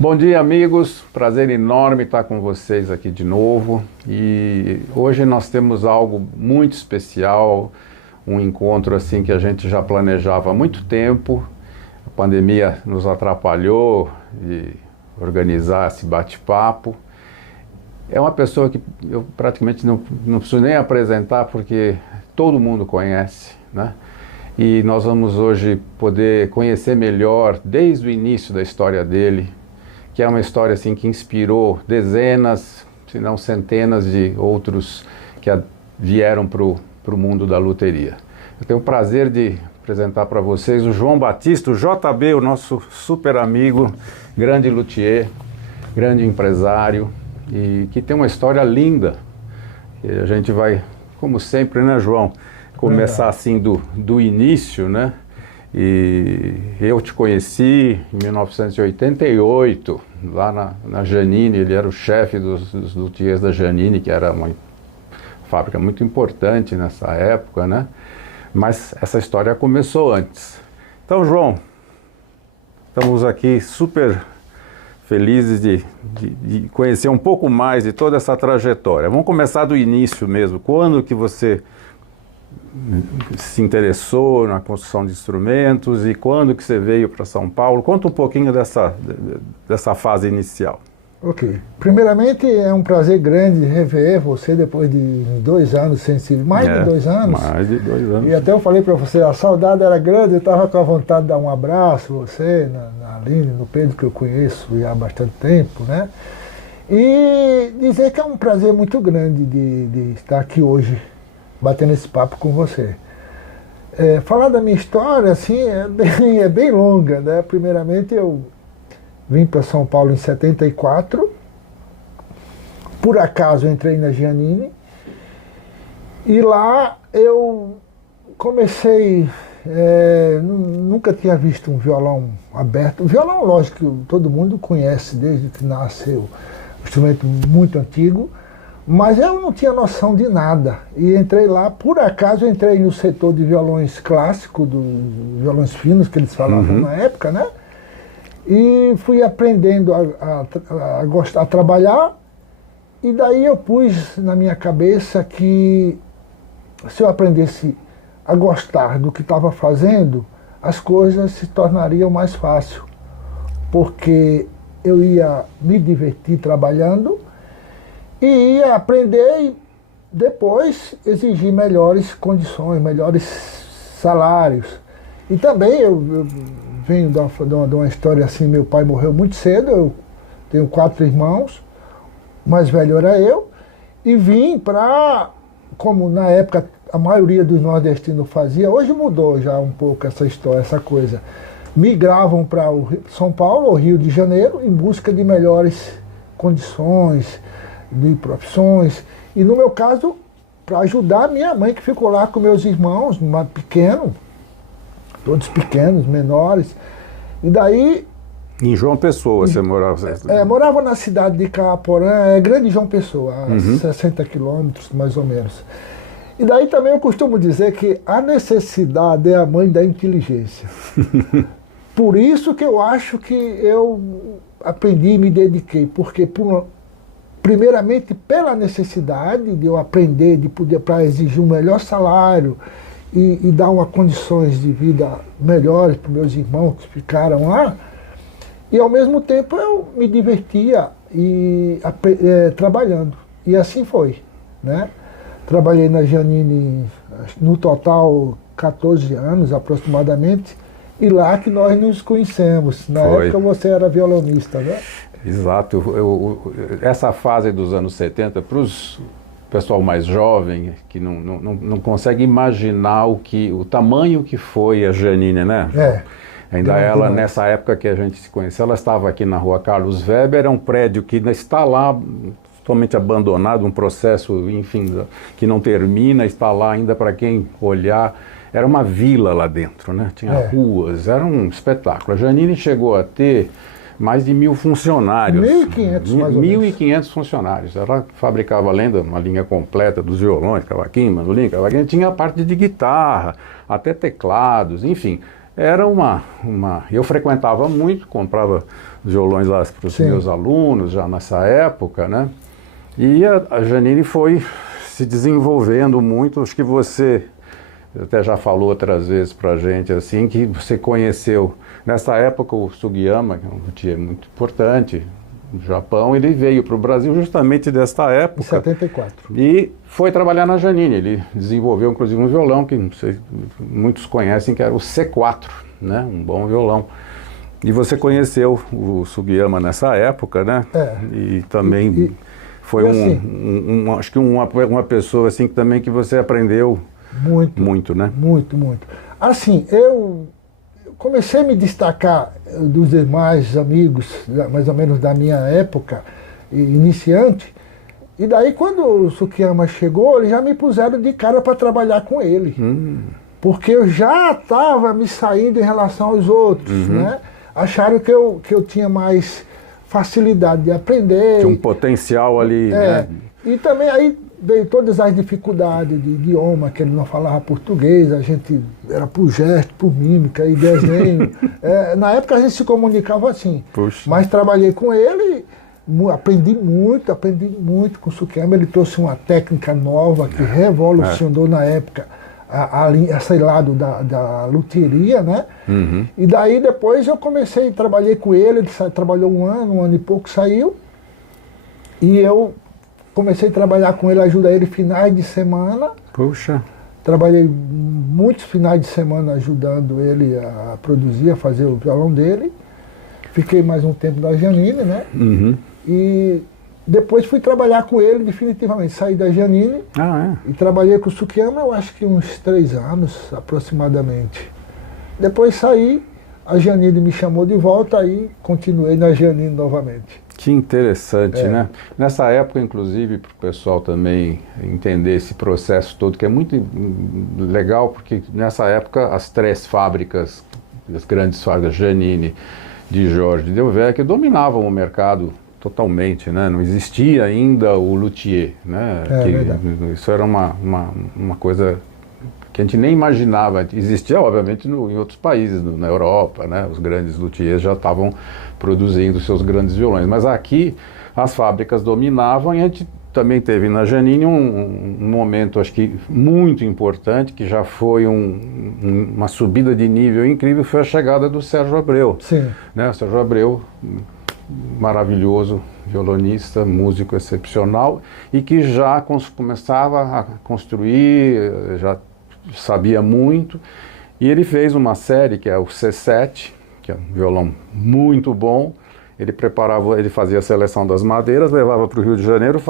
Bom dia, amigos. Prazer enorme estar com vocês aqui de novo. E hoje nós temos algo muito especial, um encontro assim que a gente já planejava há muito tempo. A pandemia nos atrapalhou de organizar esse bate-papo. É uma pessoa que eu praticamente não preciso nem apresentar porque todo mundo conhece, né? E nós vamos hoje poder conhecer melhor desde o início da história dele, que é uma história assim que inspirou dezenas, se não centenas de outros que vieram para o mundo da loteria. Eu tenho o prazer de apresentar para vocês o João Batista, o JB, o nosso super amigo, grande luthier, grande empresário e que tem uma história linda. E a gente vai, como sempre, né, João, começar assim do início, né? E eu te conheci em 1988, lá na Janine. Ele era o chefe dos luthiers da Janine, que era uma fábrica muito importante nessa época, né? Mas essa história começou antes. Então, João, estamos aqui super felizes de conhecer um pouco mais de toda essa trajetória. Vamos começar do início mesmo. Quando que você se interessou na construção de instrumentos e quando que você veio para São Paulo? Conta um pouquinho dessa fase inicial. Ok. Primeiramente, é um prazer grande rever você depois de 2 anos sem se... Mais de 2 anos. Mais de 2 anos. E até eu falei para você, a saudade era grande, eu estava com a vontade de dar um abraço você, na Aline, no Pedro, que eu conheço há bastante tempo, né? E dizer que é um prazer muito grande de estar aqui hoje, batendo esse papo com você. Falar da minha história, assim, é bem longa, né? Primeiramente, eu vim para São Paulo em 74. Por acaso, eu entrei na Giannini. E lá eu comecei... nunca tinha visto um violão aberto. O violão, lógico, que todo mundo conhece desde que nasceu. Um instrumento muito antigo. Mas eu não tinha noção de nada. E entrei lá, por acaso eu entrei no setor de violões clássicos, violões finos que eles falavam na época, né? E fui aprendendo a gostar, a trabalhar. E daí eu pus na minha cabeça que se eu aprendesse a gostar do que estava fazendo, as coisas se tornariam mais fáceis. Porque eu ia me divertir trabalhando, e ia aprender e depois exigir melhores condições, melhores salários. E também eu venho de uma história assim, meu pai morreu muito cedo, eu tenho 4 irmãos, o mais velho era eu, e vim para, como na época a maioria dos nordestinos fazia, hoje mudou já um pouco essa história, essa coisa, migravam para São Paulo ou Rio de Janeiro em busca de melhores condições, de profissões, e no meu caso, para ajudar a minha mãe, que ficou lá com meus irmãos, pequeno, todos pequenos, menores, e daí... Em João Pessoa você morava? Morava na cidade de Caaporã, grande João Pessoa, a 60 quilômetros, mais ou menos. E daí também eu costumo dizer que a necessidade é a mãe da inteligência. Por isso que eu acho que eu aprendi e me dediquei, porque primeiramente pela necessidade de eu aprender, de poder para exigir um melhor salário e dar uma condições de vida melhores para meus irmãos que ficaram lá, e ao mesmo tempo eu me divertia trabalhando, e assim foi, né? Trabalhei na Giannini no total 14 anos aproximadamente, e lá que nós nos conhecemos. Na época você era violonista, né? Exato. Essa fase dos anos 70, para o pessoal mais jovem, que não consegue imaginar o tamanho que foi a Giannini, né? Ainda ela, nessa época que a gente se conheceu, ela estava aqui na rua Carlos Weber, era um prédio que ainda está lá, totalmente abandonado, um processo, enfim, que não termina, está lá ainda para quem olhar. Era uma vila lá dentro, né? Tinha ruas, era um espetáculo. A Giannini chegou a ter mais de 1.000 funcionários. 1.500 mais ou menos. 1.500 funcionários. Ela fabricava além de uma linha completa dos violões, cavaquinho, mandolim, cavaquinho, tinha a parte de guitarra, até teclados, enfim. era eu frequentava muito, comprava violões lá para os meus alunos já nessa época, né? E a Janine foi se desenvolvendo muito. Acho que você até já falou outras vezes para a gente, assim, que você conheceu, nessa época, o Sugiyama, que é um luthier muito importante no Japão. Ele veio para o Brasil justamente desta época. Em 74. E foi trabalhar na Janine. Ele desenvolveu, inclusive, um violão que não sei, muitos conhecem, que era o C4, né? Um bom violão. E você conheceu o Sugiyama nessa época, né? E também foi acho que uma pessoa assim também que você aprendeu muito, né? Muito. Assim, eu comecei a me destacar dos demais amigos, mais ou menos da minha época, iniciante, e daí quando o Sugiyama chegou, eles já me puseram de cara para trabalhar com ele. Porque eu já estava me saindo em relação aos outros, né? Acharam que eu tinha mais facilidade de aprender. Tinha um potencial ali, né? E também aí veio todas as dificuldades de idioma, que ele não falava português, a gente era por gesto, por mímica e desenho. Na época a gente se comunicava assim. Puxa. Mas trabalhei com ele, aprendi muito com o Sugiyama. Ele trouxe uma técnica nova que revolucionou na época esse lado da luthieria, né? E daí depois eu trabalhei com ele trabalhou um ano e pouco, saiu, e eu comecei a trabalhar com ele, ajudar ele finais de semana. Puxa. Trabalhei muitos finais de semana ajudando ele a produzir, a fazer o violão dele. Fiquei mais um tempo na Janine, né? E depois fui trabalhar com ele definitivamente. Saí da Janine e trabalhei com o Sugiyama, eu acho que uns 3 anos aproximadamente. Depois saí, a Janine me chamou de volta, aí continuei na Janine novamente. Que interessante, né? Nessa época, inclusive, para o pessoal também entender esse processo todo, que é muito legal, porque nessa época as 3 fábricas, as grandes fábricas, Janine, de Jorge, de Delvecq, dominavam o mercado totalmente, né? Não existia ainda o luthier, né? Isso era uma coisa que a gente nem imaginava. Existia, obviamente, em outros países, na Europa, né? Os grandes luthiers já estavam produzindo seus grandes violões, mas aqui as fábricas dominavam, e a gente também teve na Janine um momento, acho que muito importante, que já foi uma subida de nível incrível, foi a chegada do Sérgio Abreu. Sim. Né? O Sérgio Abreu, maravilhoso violonista, músico excepcional, e que já começava a construir, já sabia muito, e ele fez uma série que é o C7, que é um violão muito bom. Ele fazia a seleção das madeiras, levava para o Rio de Janeiro,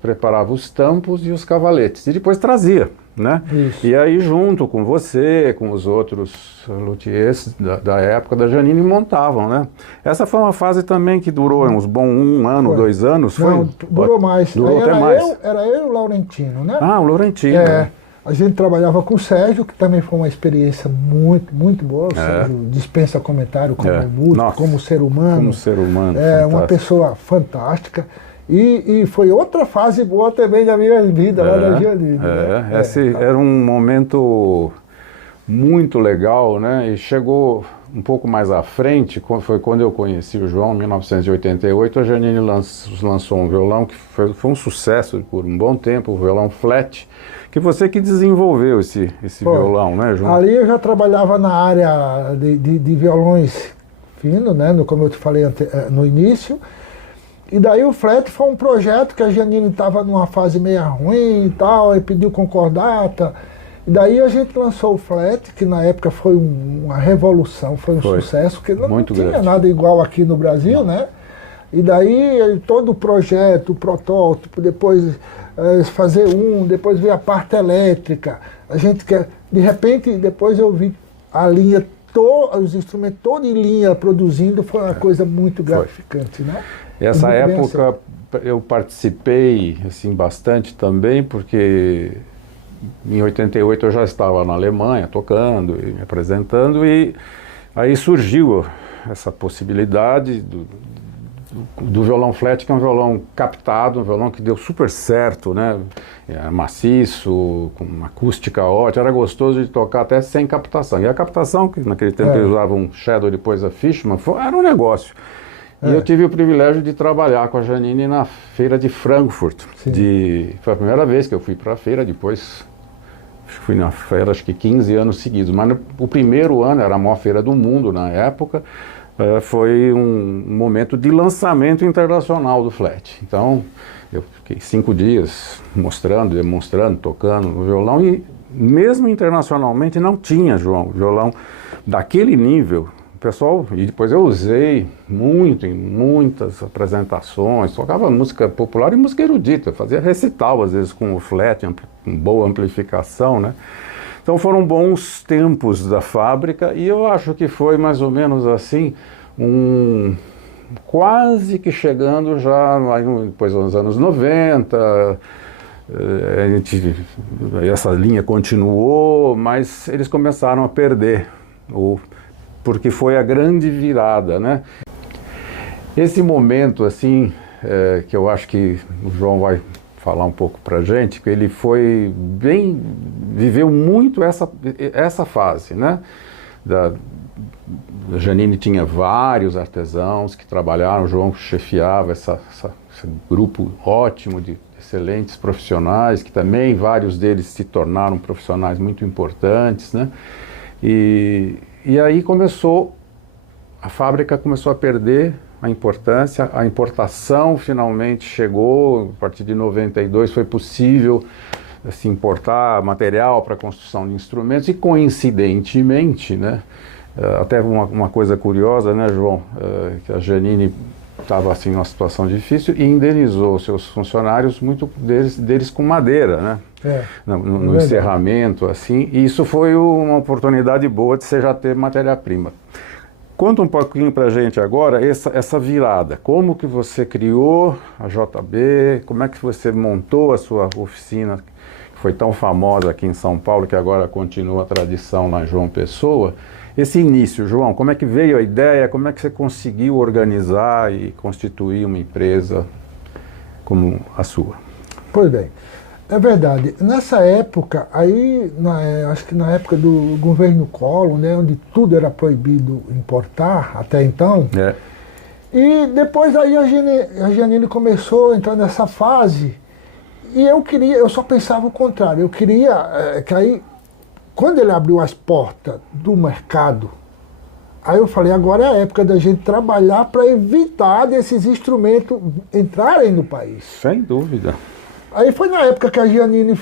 preparava os tampos e os cavaletes, e depois trazia, né? Isso. E aí, junto com você, com os outros luthiers da época da Janine, montavam, né? Essa foi uma fase também que durou uns bons 1 ano, 2 anos. Não, durou mais. Durou até mais. Era eu e o Laurentino, né? Ah, o Laurentino. A gente trabalhava com o Sérgio, que também foi uma experiência muito boa. O Sérgio dispensa comentário como músico, como ser humano. Como ser humano. Uma pessoa fantástica. E foi outra fase boa também da minha vida lá na Janine. Esse era um momento muito legal, né? E chegou um pouco mais à frente, foi quando eu conheci o João, em 1988, a Janine lançou um violão que foi um sucesso por um bom tempo, o violão flat, que você que desenvolveu esse violão, né, João? Ali eu já trabalhava na área de violões finos, né, como eu te falei no início. E daí o flat foi um projeto que a Janine estava numa fase meio ruim e tal, e pediu concordata. E daí a gente lançou o flat, que na época foi uma revolução, foi um sucesso, porque não tinha nada igual aqui no Brasil, né? E daí todo o projeto, o protótipo, depois fazer depois veio a parte elétrica. A gente de repente, depois eu vi a linha, os instrumentos todos em linha produzindo, foi uma coisa muito gratificante, né? Essa época eu participei assim, bastante também, porque em 88 eu já estava na Alemanha tocando e me apresentando, e aí surgiu essa possibilidade do violão flat, que é um violão captado, um violão que deu super certo, né? Maciço, com uma acústica ótima, era gostoso de tocar até sem captação. E a captação, que naquele tempo eles usavam um Shadow, depois a Fishman, era um negócio. E eu tive o privilégio de trabalhar com a Janine na feira de Frankfurt. Foi a primeira vez que eu fui para a feira, depois fui na feira acho que 15 anos seguidos. Mas o primeiro ano, era a maior feira do mundo na época, foi um momento de lançamento internacional do flat. Então, eu fiquei 5 dias mostrando, demonstrando, tocando no violão e mesmo internacionalmente não tinha, João, violão daquele nível. Pessoal, e depois eu usei muito em muitas apresentações, tocava música popular e música erudita, fazia recital às vezes com o flat, com boa amplificação, né? Então foram bons tempos da fábrica e eu acho que foi mais ou menos assim, quase que chegando já depois dos anos 90, essa linha continuou, mas eles começaram a perder porque foi a grande virada, né? Esse momento, assim, que eu acho que o João vai falar um pouco pra gente, que ele viveu muito essa fase, né? A Janine tinha vários artesãos que trabalharam, o João chefiava esse grupo ótimo de excelentes profissionais, que também vários deles se tornaram profissionais muito importantes, né? E aí a fábrica começou a perder a importância, a importação finalmente chegou, a partir de 92 foi possível se importar material para a construção de instrumentos e coincidentemente, né, até uma coisa curiosa, né, João, que a Janine estava assim numa situação difícil e indenizou seus funcionários, muito deles com madeira, né? No encerramento, assim, e isso foi uma oportunidade boa de você já ter matéria-prima. Conta um pouquinho pra gente agora essa virada, como que você criou a JB, como é que você montou a sua oficina, que foi tão famosa aqui em São Paulo, que agora continua a tradição lá em João Pessoa. Esse início, João, como é que veio a ideia, como é que você conseguiu organizar e constituir uma empresa como a sua? Pois bem, é verdade. Nessa época, acho que na época do governo Collor, né, onde tudo era proibido importar, até então, e depois aí a Janine começou a entrar nessa fase, e eu só pensava o contrário, eu queria que aí, quando ele abriu as portas do mercado, aí eu falei, agora é a época da gente trabalhar para evitar desses instrumentos entrarem no país. Sem dúvida. Aí foi na época que a Janine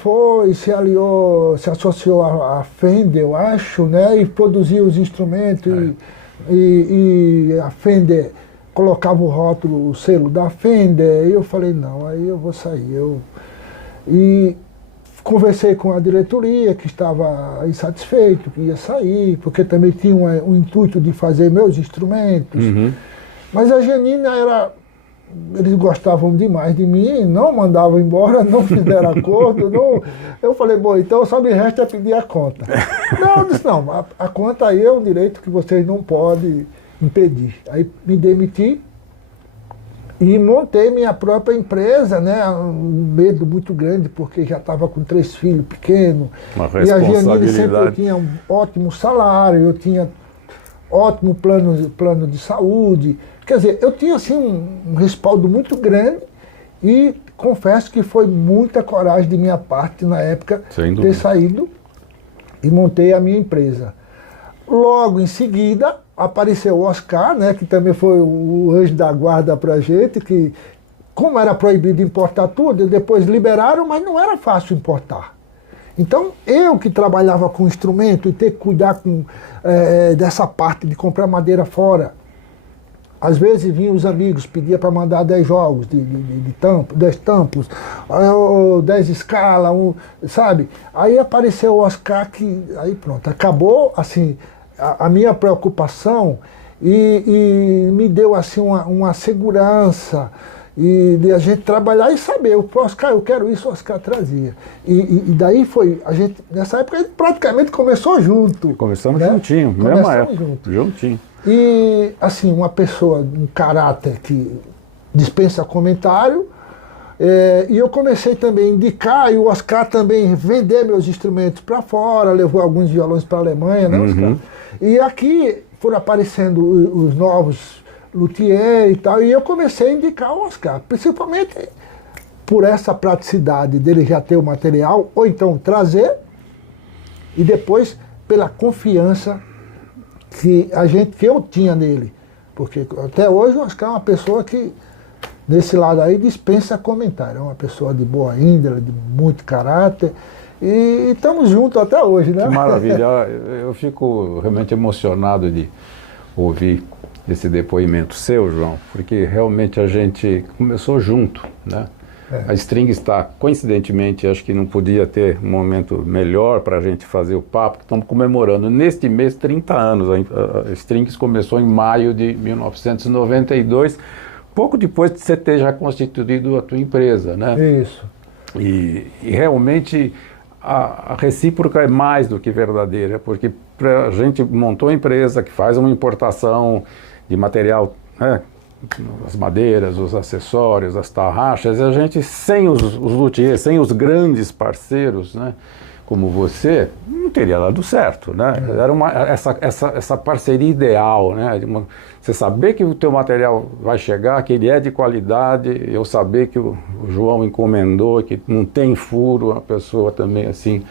se associou à Fender, eu acho, né, e produziu os instrumentos, e a Fender colocava o rótulo, o selo da Fender, e eu falei, não, aí eu vou sair. E conversei com a diretoria, que estava insatisfeito, que ia sair, porque também tinha um intuito de fazer meus instrumentos. Mas a Janine eles gostavam demais de mim, não mandavam embora, não fizeram acordo. Eu falei, bom, então só me resta pedir a conta. Não, eu disse, não, a conta aí é um direito que vocês não podem impedir. Aí me demiti e montei minha própria empresa, né? Um medo muito grande, porque já estava com 3 filhos pequenos. E a Janine sempre tinha um ótimo salário, eu tinha ótimo plano de saúde. Quer dizer, eu tinha assim um respaldo muito grande e confesso que foi muita coragem de minha parte na época ter saído e montei a minha empresa. Logo em seguida apareceu o Oscar, né, que também foi o anjo da guarda para a gente, que como era proibido importar tudo, depois liberaram, mas não era fácil importar. Então, eu que trabalhava com instrumento e ter que cuidar dessa parte de comprar madeira fora, às vezes vinham os amigos, pedia para mandar 10 jogos de 10 tampos, 10 escalas, sabe? Aí apareceu o Oscar, aí pronto, acabou assim, a minha preocupação e me deu assim uma segurança e de a gente trabalhar e saber, Oscar, eu quero isso, o Oscar trazia. E daí foi, nessa época a gente praticamente começou junto. Começamos, né? Juntinho, mesma época, juntinho. E assim, uma pessoa, um caráter que dispensa comentário. E eu comecei também a indicar, e o Oscar também vender meus instrumentos para fora, levou alguns violões para a Alemanha, né, Oscar? E aqui foram aparecendo os novos luthier e tal, e eu comecei a indicar o Oscar, principalmente por essa praticidade dele já ter o material, ou então trazer, e depois pela confiança que eu tinha nele. Porque até hoje o Oscar é uma pessoa que, nesse lado aí, dispensa comentário. É uma pessoa de boa índole, de muito caráter. E estamos juntos até hoje, né? Que maravilha. Eu fico realmente emocionado de ouvir esse depoimento seu, João, porque realmente a gente começou junto, né? A String está, coincidentemente, acho que não podia ter um momento melhor para a gente fazer o papo, que estamos comemorando neste mês 30 anos. A Strings começou em maio de 1992, pouco depois de você ter já constituído a tua empresa, né? Isso. E realmente a recíproca é mais do que verdadeira, porque a gente montou a empresa que faz uma importação de material, né? As madeiras, os acessórios, as tarraxas, e a gente, sem os luthiers, sem os grandes parceiros, né, como você, não teria dado certo, né? Era essa parceria ideal, né? Você saber que o teu material vai chegar, que ele é de qualidade, eu saber que o João encomendou, que não tem furo, uma pessoa também assim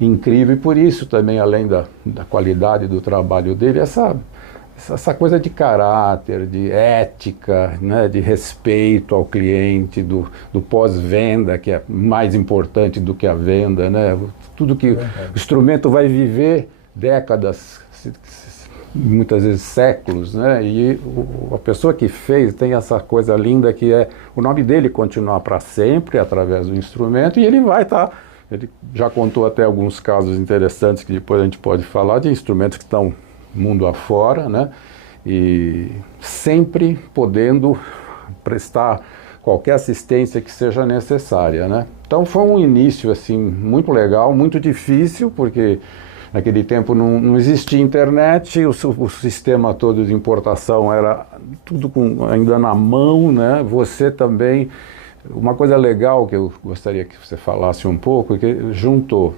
incrível, e por isso também, além da qualidade do trabalho dele, essa coisa de caráter, de ética, né, de respeito ao cliente, do pós-venda, que é mais importante do que a venda, né? Tudo que o instrumento vai viver décadas, muitas vezes séculos, né? E a pessoa que fez tem essa coisa linda que é o nome dele continuar para sempre através do instrumento, e ele vai estar... Ele já contou até alguns casos interessantes que depois a gente pode falar, de instrumentos que estão mundo afora, né? E sempre podendo prestar qualquer assistência que seja necessária, né? Então foi um início assim muito legal, muito difícil, porque naquele tempo não existia internet, o sistema todo de importação era tudo ainda na mão, né? Você também, uma coisa legal que eu gostaria que você falasse um pouco, é que juntou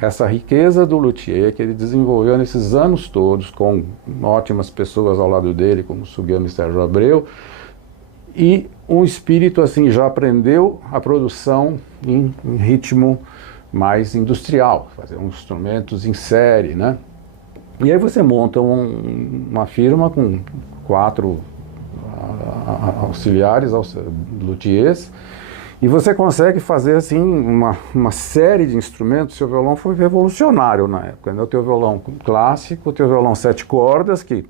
essa riqueza do luthier que ele desenvolveu nesses anos todos, com ótimas pessoas ao lado dele, como o Sugiyama e Sérgio Abreu, e um espírito assim, já aprendeu a produção em ritmo mais industrial, fazer uns instrumentos em série, né? E aí você monta uma firma com 4 auxiliares, luthiers, e você consegue fazer assim uma série de instrumentos. Seu violão foi revolucionário na época, né? O teu violão clássico, o teu violão 7 cordas, que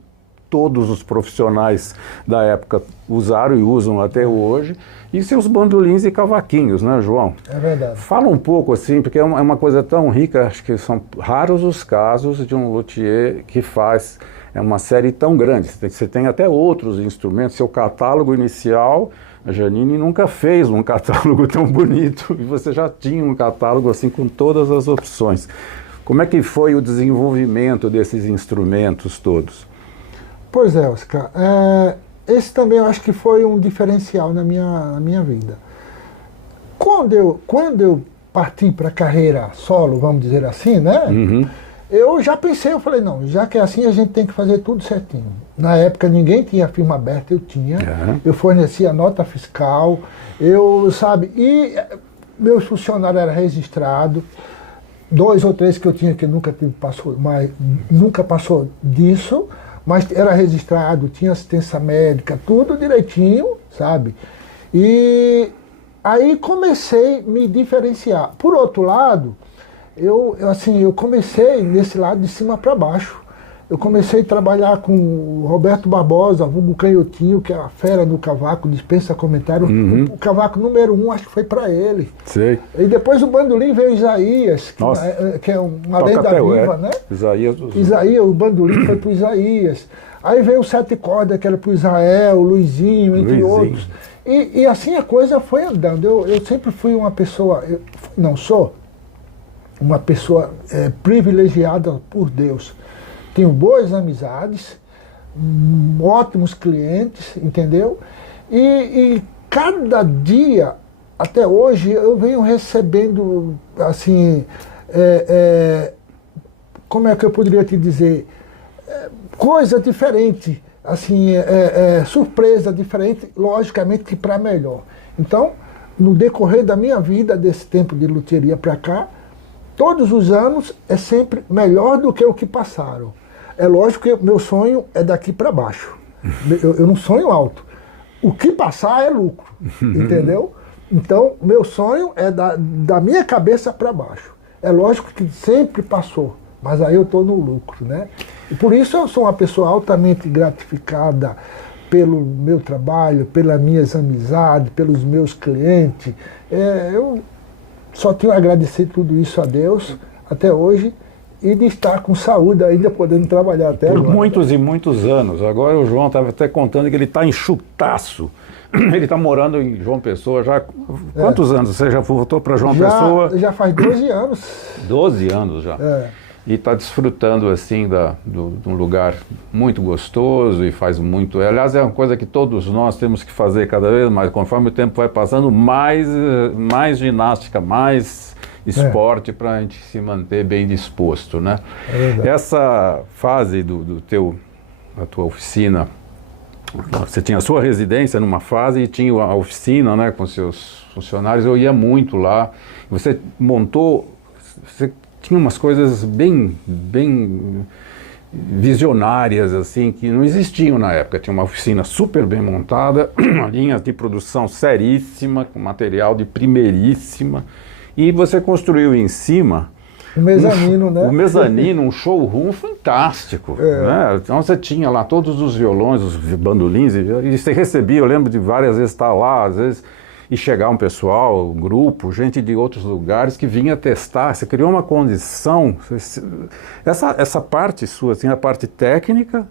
todos os profissionais da época usaram e usam até hoje, e seus bandolins e cavaquinhos, né, João? É verdade. Fala um pouco assim, porque é uma coisa tão rica, acho que são raros os casos de um luthier que faz uma série tão grande. Você tem até outros instrumentos, seu catálogo inicial... A Janine nunca fez um catálogo tão bonito, e você já tinha um catálogo assim com todas as opções. Como é que foi o desenvolvimento desses instrumentos todos? Pois é, Oscar. Esse também eu acho que foi um diferencial na minha vida. Quando eu parti para a carreira solo, vamos dizer assim, né? Uhum. Eu já pensei, eu falei, não, já que é assim, a gente tem que fazer tudo certinho. Na época ninguém tinha firma aberta, eu tinha. Uhum. Eu fornecia nota fiscal, e meus funcionários eram registrados. 2 ou 3 que eu tinha que nunca passou disso, mas era registrado, tinha assistência médica, tudo direitinho, sabe? E aí comecei a me diferenciar. Por outro lado, eu comecei nesse lado de cima para baixo. Eu comecei a trabalhar com o Roberto Barbosa, vulgo Canhotinho, que é a fera no cavaco, dispensa comentário. Uhum. O cavaco número 1, acho que foi para ele. Sei. E depois o bandolim veio Isaías, que é uma lenda viva, né? Isaías, o bandolim foi para o Isaías. Aí veio o 7 cordas, que era para o Israel, o Luizinho, entre outros. E assim a coisa foi andando. Eu sempre fui uma pessoa, sou uma pessoa privilegiada por Deus. Tenho boas amizades, ótimos clientes, entendeu? E cada dia, até hoje, eu venho recebendo, assim, como é que eu poderia te dizer, coisa diferente, assim, surpresa diferente, logicamente que para melhor. Então, no decorrer da minha vida, desse tempo de loteria para cá, todos os anos é sempre melhor do que o que passaram. É lógico que meu sonho é daqui para baixo. Eu não sonho alto. O que passar é lucro, entendeu? Então, meu sonho é da minha cabeça para baixo. É lógico que sempre passou, mas aí eu estou no lucro, né? E por isso eu sou uma pessoa altamente gratificada pelo meu trabalho, pelas minhas amizades, pelos meus clientes. Eu só tenho a agradecer tudo isso a Deus até hoje e de estar com saúde ainda podendo trabalhar até agora. Por muitos e muitos anos. Agora o João estava até contando que ele está enxutaço. Ele está morando em João Pessoa já... Quantos anos você já voltou para João Pessoa? Já faz 12 anos. 12 anos já. E está desfrutando assim de um lugar muito gostoso e faz muito... Aliás, é uma coisa que todos nós temos que fazer cada vez mais. Conforme o tempo vai passando, mais ginástica, mais esporte para a gente se manter bem disposto, né? Essa fase da tua oficina, você tinha a sua residência numa fase e tinha a oficina, né, com seus funcionários. Eu ia muito lá. Você montou... Você tinha umas coisas bem visionárias, assim, que não existiam na época. Tinha uma oficina super bem montada, uma linha de produção seríssima, com material de primeiríssima. E você construiu em cima... O mezanino, né? O mezanino, um showroom fantástico. Né? Então você tinha lá todos os violões, os bandolins, e você recebia, eu lembro de várias vezes estar lá, às vezes, e chegar um pessoal, um grupo, gente de outros lugares que vinha testar. Você criou uma condição, essa parte sua, assim, a parte técnica,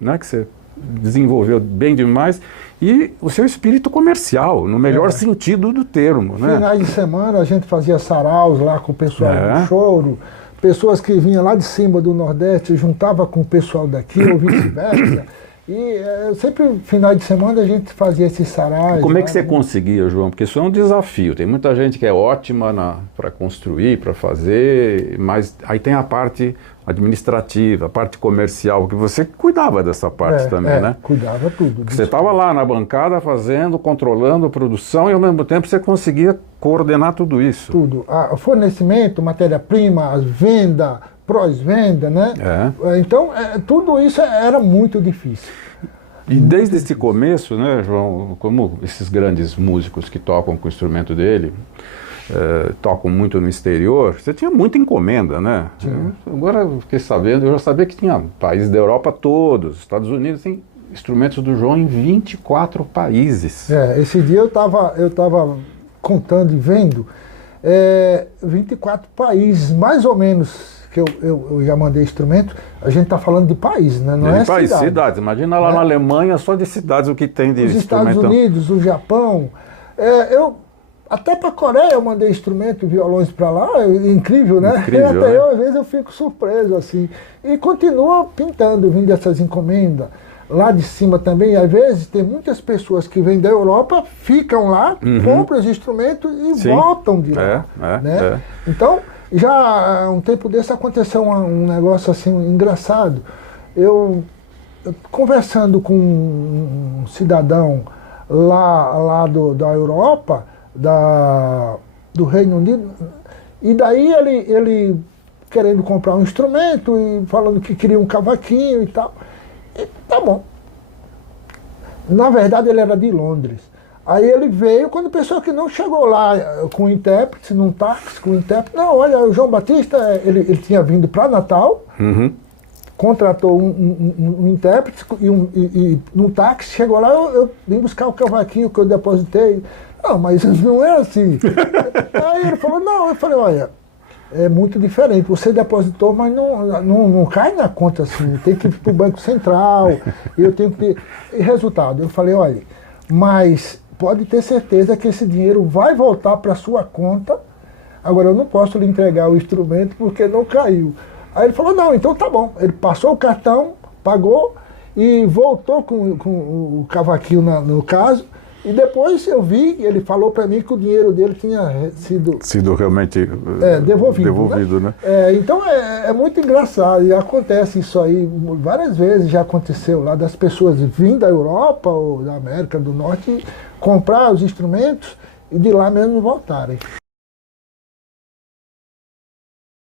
né, que você desenvolveu bem demais, e o seu espírito comercial, no melhor sentido do termo. Né? Finais de semana a gente fazia saraus lá com o pessoal do choro, pessoas que vinham lá de cima do Nordeste, juntava com o pessoal daqui, ou vice-versa. E sempre, final de semana, a gente fazia esses saraus. Como é que você conseguia, João? Porque isso é um desafio. Tem muita gente que é ótima para construir, para fazer, mas aí tem a parte administrativa, a parte comercial, que você cuidava dessa parte também, né? Cuidava tudo. Você estava lá na bancada fazendo, controlando a produção e ao mesmo tempo você conseguia coordenar tudo isso. Tudo. Fornecimento, matéria-prima, venda, pós-venda, né? Então, tudo isso era muito difícil. E desde esse começo, né, João, como esses grandes músicos que tocam com o instrumento dele, tocam muito no exterior, você tinha muita encomenda, né? Agora eu fiquei sabendo, eu já sabia que tinha países da Europa todos, Estados Unidos tem instrumentos do João em 24 países. Esse dia eu tava contando e vendo 24 países, mais ou menos, que eu já mandei instrumento. A gente está falando de países, né? Não é cidades. Imagina lá na Alemanha, só de cidades o que tem de instrumento. Os Estados Unidos, o Japão. Até para a Coreia eu mandei instrumento, violões para lá, incrível, né? Incrível, até eu, às vezes, eu fico surpreso, assim. E continua pintando, vindo essas encomendas. Lá de cima também, às vezes, tem muitas pessoas que vêm da Europa, ficam lá, compram os instrumentos e voltam de lá. Né? Então, já um tempo desse aconteceu um negócio assim engraçado. Eu conversando com um cidadão lá da Europa, do Reino Unido, e daí ele querendo comprar um instrumento e falando que queria um cavaquinho e tal. E tá bom. Na verdade ele era de Londres. Aí ele veio, quando a pessoa que não chegou lá com o intérprete, num táxi com o intérprete, não, olha, o João Batista, ele tinha vindo para Natal, contratou um intérprete e num táxi, chegou lá, eu vim buscar o cavaquinho que eu depositei. Não, mas não é assim. Aí ele falou, não, eu falei, olha, é muito diferente, você depositou, mas não cai na conta assim, tem que ir para o Banco Central, eu tenho que ter... E resultado, eu falei, olha, mas pode ter certeza que esse dinheiro vai voltar para a sua conta, agora eu não posso lhe entregar o instrumento porque não caiu. Aí ele falou, não, então tá bom. Ele passou o cartão, pagou e voltou com o cavaquinho no caso, E depois eu vi, ele falou para mim que o dinheiro dele tinha sido realmente devolvido, né? Então é muito engraçado, e acontece isso aí várias vezes, já aconteceu lá, das pessoas virem da Europa ou da América do Norte comprar os instrumentos e de lá mesmo voltarem.